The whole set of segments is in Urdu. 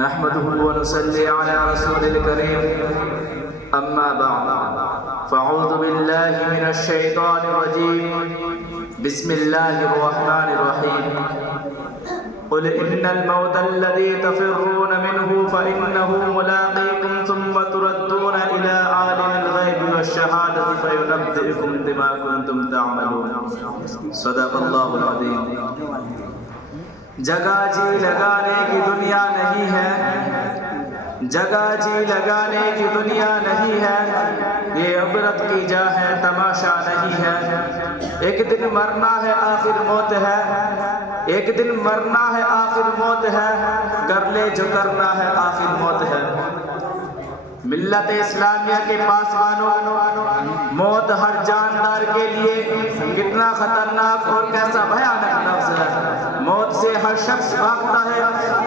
نحمده ونصلي على رسول الكريم اما بعد فاعوذ بالله من الشيطان الرجيم بسم الله الرحمن الرحيم قل ان الموت الذي تفرون منه فانه ملاقيكم ثم تردون الى عالم الغيب والشهادة فينبئكم بما كنتم تعملون صدق الله العظيم۔ جگہ جی لگانے کی دنیا نہیں ہے، جگہ جی لگانے کی دنیا نہیں ہے، یہ عبرت کی جا ہے تماشا نہیں ہے۔ ایک دن مرنا ہے آخر موت ہے، ایک دن مرنا ہے آخر موت ہے، کر لے جو کرنا ہے آخر موت ہے۔ ملت اسلامیہ کے پاسبانوں، موت ہر جاندار کے لیے کتنا خطرناک اور کیسا بھیانک لفظ ہے۔ موت سے ہر شخص بھاگتا ہے،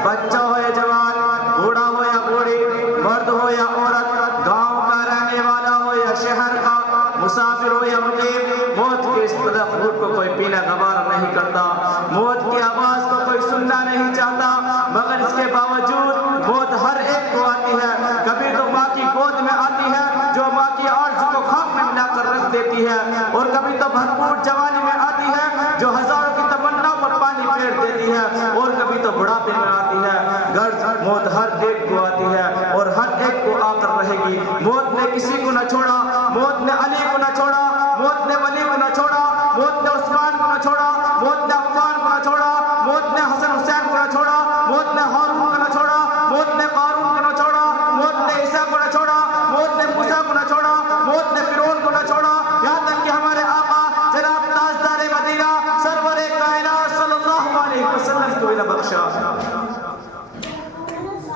بچہ ہو یا جوان، بوڑھا ہو یا بوڑھی، مرد ہو یا عورت، گاؤں کا رہنے والا ہو یا شہر کا، مسافر ہو یا مقیم، موت کے اس تدخل کو کوئی پینا گوارا نہیں کرتا، موت کی آواز کو کوئی سننا نہیں چاہتا، مگر اس کے باوجود موت ہر ایک کو آتی ہے۔ کبھی تو ماں کی گود میں آتی ہے جو ماں کی عرض کو خاک میں ملا کر رکھ دیتی ہے، اور کبھی تو بھرپور جوانی میں آتی ہے جو ہزاروں کی تمنا پر پانی پھیر دیتی ہے، اور کبھی تو بڑھاپے میں آتی ہے۔ غرض موت ہر ایک کو آتی ہے اور ہر ایک کو آ کر رہے گی۔ موت نے کسی کو نہ چھوڑا، موت نے علی کو نہ چھوڑا، موت نے ولی کو نہ چھوڑا، موت نے عثمان کو نہ چھوڑا، موت نے عفان کو نہ چھوڑا، موت نے حسن حسین کو نہ چھوڑا، موت نے ہارون کو نہ چھوڑا، موت نے قارون کو نہ چھوڑا، موت نے عیسیٰ کو نہ چھوڑا، موت نے موسیٰ کو نہ چھوڑا، موت نے فرعون کو نہ چھوڑا، یہاں تک کہ ہمارے آقا جناب تاجدار مدینہ سرور کائنات صلی اللہ علیہ وسلم کو نہ بخشا۔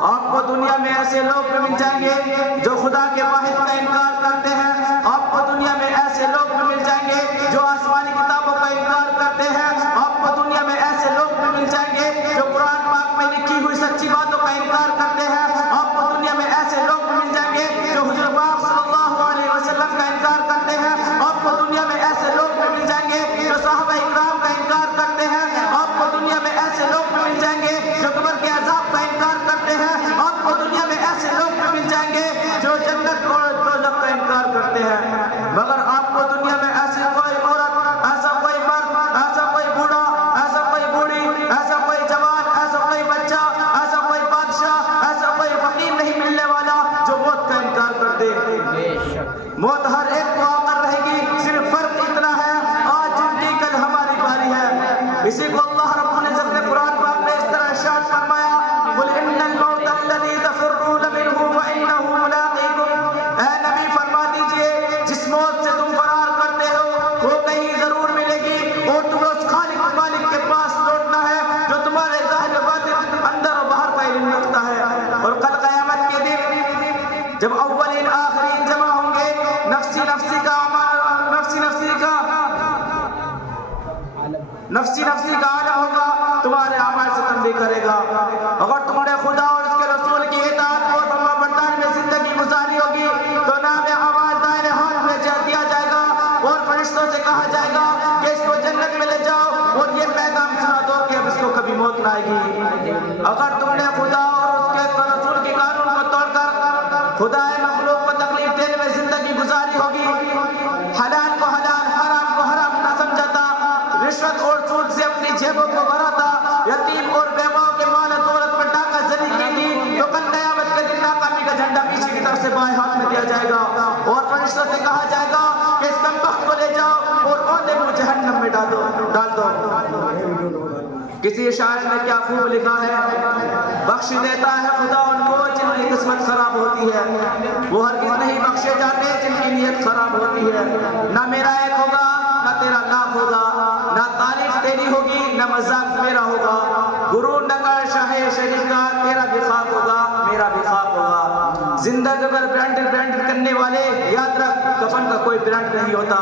آپ کو دنیا میں ایسے لوگ بھی مل جائیں گے جو خدا کے واحد کا انکار کرتے ہیں، آپ کو دنیا میں ایسے لوگ بھی مل جائیں گے جو آسمانی کتابوں کا انکار کرتے ہیں، آپ کو دنیا میں ایسے لوگ بھی مل جائیں گے جو قرآن پاک میں لکھی ہوئی سچی باتوں کا انکار کرتے ہیں، آپ کو دنیا میں ایسے لوگ بھی مل جائیں گے جو حضور پاک صلی اللہ علیہ وسلم کا انکار کرتے ہیں، آپ کو دنیا میں ایسے لوگ بھی مل جائیں گے جو صحابہ اکرام کا انکار کرتے ہیں، آپ کو دنیا میں ایسے لوگ بھی مل جائیں گے جو قبر کے عذاب کا انکار کرتے ہیں، آپ کو دنیا میں ایسے لوگ بھی مل جائیں گے جو جنت اور دوزخ کا انکار کرتے ہیں، مگر آپ کو دنیا میں ایسی کوئی عورت، ایسا کوئی مرد، ایسا کوئی بوڑھا، ایسا کوئی بوڑھی، ایسا کوئی جوان، ایسا کوئی بچہ، ایسا کوئی بادشاہ، ایسا کوئی فقیر نہیں ملنے والا جو موت کا انکار کر دے۔ موت ہر ایک کو آ کر رہے گی، صرف فرق اتنا ہے آج جن کی کل ہماری باری ہے۔ اسی کو اللہ رب العزت نے قرآن پاک میں اس طرح ارشاد فرمایا، قل ان الموت الذی تفرون منہ فانہ ملاقیکم، اے نبی فرما دیجئے جس موت سے تم فرار کرتے ہو وہ کہیں ضرور ملے گی، اور تمہیں اس خالق مالک کے پاس لوٹنا ہے جو تمہارے ظاہر و باطن اندر و باہر کا علم رکھتا ہے۔ اور کل قیامت کے دن جب اولین آخرین جمع ہوں گے، نفسی نفسی کا عالم ہوگا، تمہارے اعمال سے تنبیہ کرے گا۔ اگر تم نے خدا اور اس کے رسول کی اطاعت اور فرما برداری میں زندگی گزاری ہوگی تو نام اعمال دائرے ہاتھ میں دیا جائے گا، اور فرشتوں سے کہا جائے گا کہ اس کو جنت میں لے جاؤ اور یہ پیغام سنا دو کہ اب اس کو کبھی موت نہ آئے گی۔ اگر تم نے خدا اور اس کے رسول کے قانون کو توڑ کر خدا مخلوق کو تکلیف دینے میں زندگی گزاری ہوگی، حلال کو حلال، حرام کو حرام نہ سمجھتا، رشوت اور سود سے اپنی جیبوں کو بھراتا، یتیم اور بیواؤں کے مال و دولت پر ڈاکہ زنی کی تھی، تو کل قیامت کے دن ناکامی کا جھنڈا پیچھے کی طرف سے بائیں ہاتھ میں دیا جائے گا، اور فرشتوں سے کہا جائے گا کہ اس کمبخت کو لے جاؤ اور اونھے منہ جہنم میں ڈال دو۔ کسی شاعر نے کیا خوب لکھا ہے، بخش دیتا ہے خدا ان کو جن کی قسمت خراب ہوتی ہے، وہ ہرگز نہیں بخشے جاتے جن کی نیت خراب ہوتی ہے۔ نہ میرا ایک ہوگا نہ تیرا لاکھ ہوگا، نہ تعریف تیری ہوگی نہ مذاق میرا ہوگا، گرو نگر شاہ شریف کا تیرا بھی خاک ہوگا میرا بھی خاک ہوگا۔ زندگی پر برانڈ کرنے والے یاد رکھ کفن کا کوئی برانڈ نہیں ہوتا،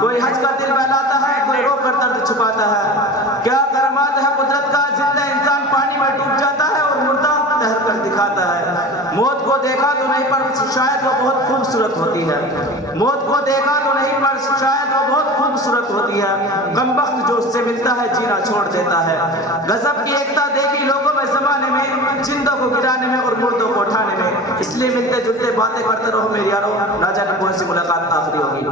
کوئی ہنس کر دل بہلاتا ہے، کوئی رو کر درد چھپاتا ہے۔ کیا کرمات ہے قدرت کا، زندہ انسان پانی میں ڈوب جاتا ہے اور مردہ تہر کر دکھاتا ہے۔ موت کو دیکھا تو نہیں پر شاید وہ بہت خوبصورت ہوتی ہے، موت کو دیکھا تو نہیں پر شاید وہ بہت خوبصورت ہوتی ہے، کم بخت جو اس سے ملتا ہے جینا چھوڑ دیتا ہے۔ غضب کی ایکتا دیکھی زندوں کو گرانے میں اور مردوں کو اٹھانے میں. اس لیے ملتے جلتے باتیں کرتے رہو میرے یارو, نہ جانے کون سی ملاقات آخری ہوگی.